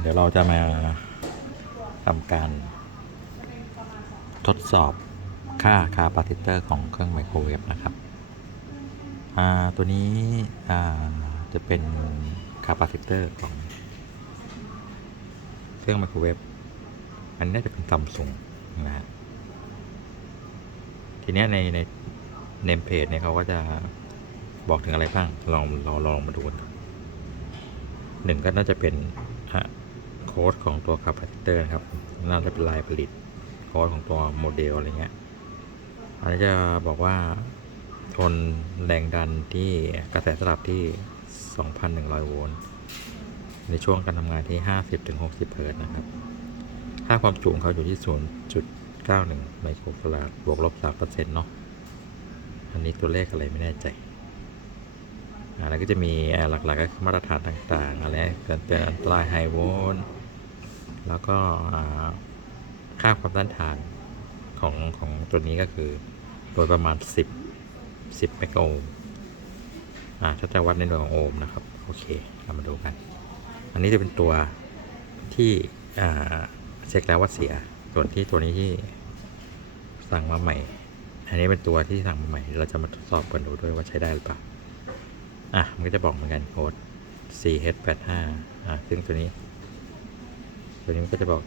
เดี๋ยวเราจะมาทำการทดสอบค่าคาปาติเตอร์ของเครื่องไมโครเวฟนะครับ ตัวนี้จะเป็นคาปาติเตอร์ของเครื่องไมโครเวฟ อันนี้จะเป็นซัมซุงนะฮะ ทีนี้ในในเนมเพจเนี่ยเขาก็จะบอกถึงอะไรบ้าง ลองลองลองมาดูกัน หนึ่งก็น่าจะเป็นโค้ดของตัวคาปาซิเตอร์นะครับ น่าจะเป็นลายผลิตโค้ดของตัวโมเดลอะไรเงี้ยอันนี้จะบอกว่าทนแรงดันที่กระแสสลับที่ 2,100 โวลต์ ในช่วงการทำงานที่ 50-60 เฮิร์ตนะครับ ค่าความจุของเขาอยู่ที่ 0.91 ไมโครฟาราดบวกลบ3%เนาะ อันนี้ตัวเลขอะไรไม่แน่ใจ แล้วก็จะมีหลักๆก็มาตรฐานต่างๆอะไรการเตือนอันตรายไฮโวลต์แล้วก็ค่าความต้านทานของของตัวนี้ก็คือโดยประมาณ 10 10เมกะโอห์มถ้าจะวัดในหน่วยของโอห์มนะครับ โอเค เรามาดูกัน อันนี้จะเป็นตัวที่เช็คแล้วว่าเสีย ส่วนที่ตัวนี้ที่สั่งมาใหม่ อันนี้เป็นตัวที่สั่งมาใหม่ เราจะมาทดสอบกันดูด้วยว่าใช้ได้หรือเปล่า อะ มันก็จะบอกเหมือนกันโค้ด 4h85 อะซึ่งตัวนี้ ตัวนี้มันก็จะบอก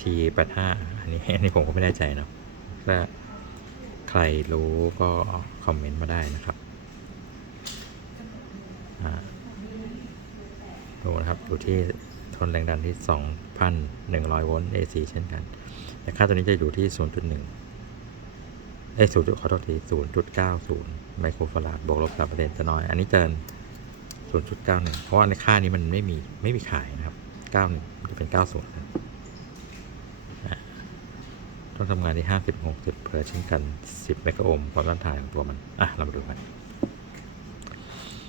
T85 อันนี้อันนี้ผมก็ไม่แน่ใจเนาะถ้าใครรู้ก็คอมเมนต์มาได้นะครับอ่าดูนะครับอยู่ที่ทนแรงดันที่ 2,100 โวลต์ AC เช่นกัน แต่ค่าตัวนี้จะอยู่ที่ 0.1 เอ้ศูนย์ขอโทษทีศูนย์จุดเก้าศูนย์ไมโครฟาราดบวกลบสามเปอร์เซ็นต์จะน้อย อันนี้เจนศูนย์จุดเก้าหนึ่งเพราะว่าในค่านี้มันไม่มีไม่มีขายนะครับเก้าหนึ่งจะเป็นเก้าศูนย์ต้องทำงานที่ห้าสิบหกสิบเพอเช่นกันสิบเมกะโอห์มความต้านทานของตัวมัน อะ เรามาดูกัน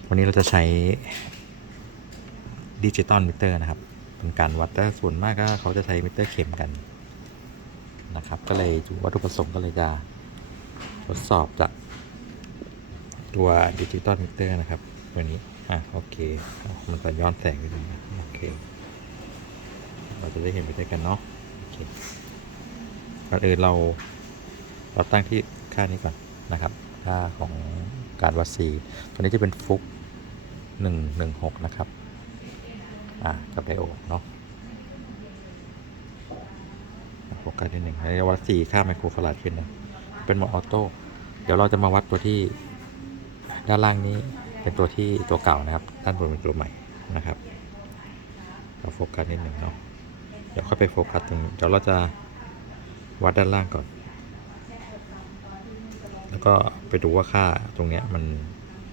วันนี้เราจะใช้ดิจิตอลมิเตอร์นะครับเป็นการวัดแต่ส่วนมากก็เขาจะใช้มิเตอร์เข็มกันนะครับ ก็เลยวัตถุประสงค์ก็เลยจะ ทดสอบจากตัวดิจิตอลมิเตอร์นะครับ ตัวนี้ อะ โอเค มันจะย้อนแสงนิดนึงนะโอเค เราจะได้เห็นไปด้วยกันเนาะโอเคก่อนอื่นเราเราตั้งที่ค่านี้ก่อนนะครับ ค่าของการวัดซีตัวนี้จะเป็นฟุกหนึ่งหนึ่งหกนะครับ อะกับไดโอดเนาะโฟกัสที่หนึ่งให้วัดซีค่าไมโครฟาราดขึ้นนะ เป็นโหมดออโต้เดี๋ยวเราจะมาวัดตัวที่ด้านล่างนี้เป็นตัวที่ตัวเก่านะครับ ด้านบนเป็นตัวใหม่นะครับเราโฟกัสนิดหนึ่งเนาะเดี๋ยวค่อยไปโฟกัสตรงนี้เดี๋ยวเราจะวัดด้านล่างก่อน แล้วก็ไปดูว่าค่าตรงเนี้ยมัน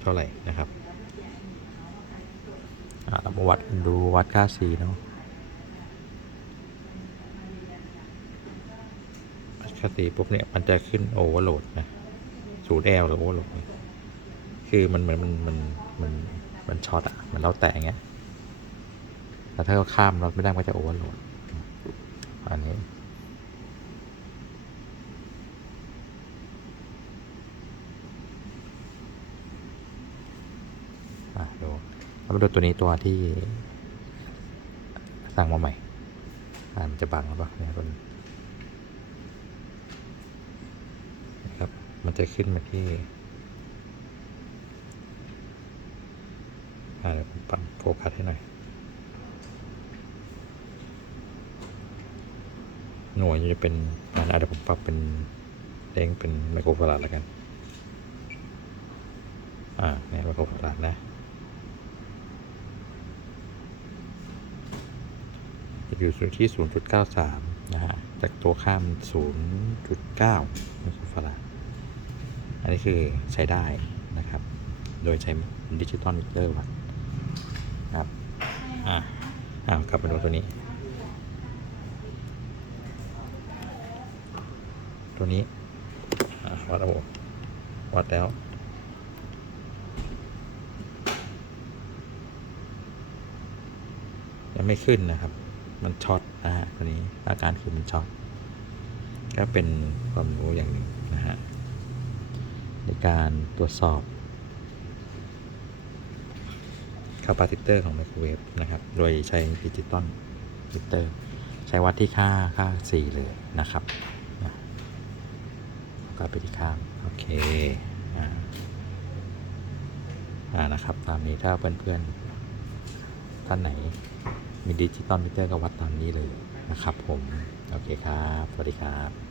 เท่าไหร่นะครับอ่าเรามาวัดดูวัดค่า C เนาะ คาตีปุ๊บเนี่ย มันจะขึ้นโอเวอร์โหลดนะศูนย์แอลหรือโอเวอร์โหลดคือมันเหมือนมันมันมันมันช็อตอะมันเราแตะอย่างเงี้ยแต่ถ้าเราข้ามเราไม่ได้มันก็จะโอเวอร์โหลดอันนี้อะดูเรามาดูตัวนี้ตัวที่สั่งมาใหม่อ่ามันจะบังหรือเปล่าเนี่ยตัวนี้ นะครับ มันจะขึ้นมาที่อ่าเดี๋ยวผมปรับโฟกัสให้หน่อย หน่วยจะเป็นอ่าเดี๋ยวผมปรับเป็นเด้งเป็นไมโครฟาราดแล้วกัน อ่าเนี่ยไมโครฟาราดนะจะอยู่ที่ 0.93 นะฮะ จากตัวข้าม 0.9ไมโครฟาราด อันนี้คือใช้ได้นะครับ โดยใช้ดิจิตอลมิเตอร์วัดนะครับอ่าอ่ากลับมาดูตัวนี้ ตัวนี้วัดเอาวัดแล้วยังไม่ขึ้นนะครับ มันช็อตนะฮะตัวนี้อาการคือมันช็อตก็เป็นความรู้อย่างหนึ่งนะฮะ การตรวจสอบคาปาซิเตอร์ของไมโครเวฟนะครับ โดยใช้ดิจิตอลมิเตอร์ ใช้วัดที่ค่าค่า 4 เลยนะครับอะก็ไปที่ค่าโอเค อ่าอ่านะครับ ตามนี้ถ้าเพื่อนๆ ท่านไหนมีดิจิตอลมิเตอร์ก็วัดตามนี้เลยนะครับผม โอเคครับ สวัสดีครับ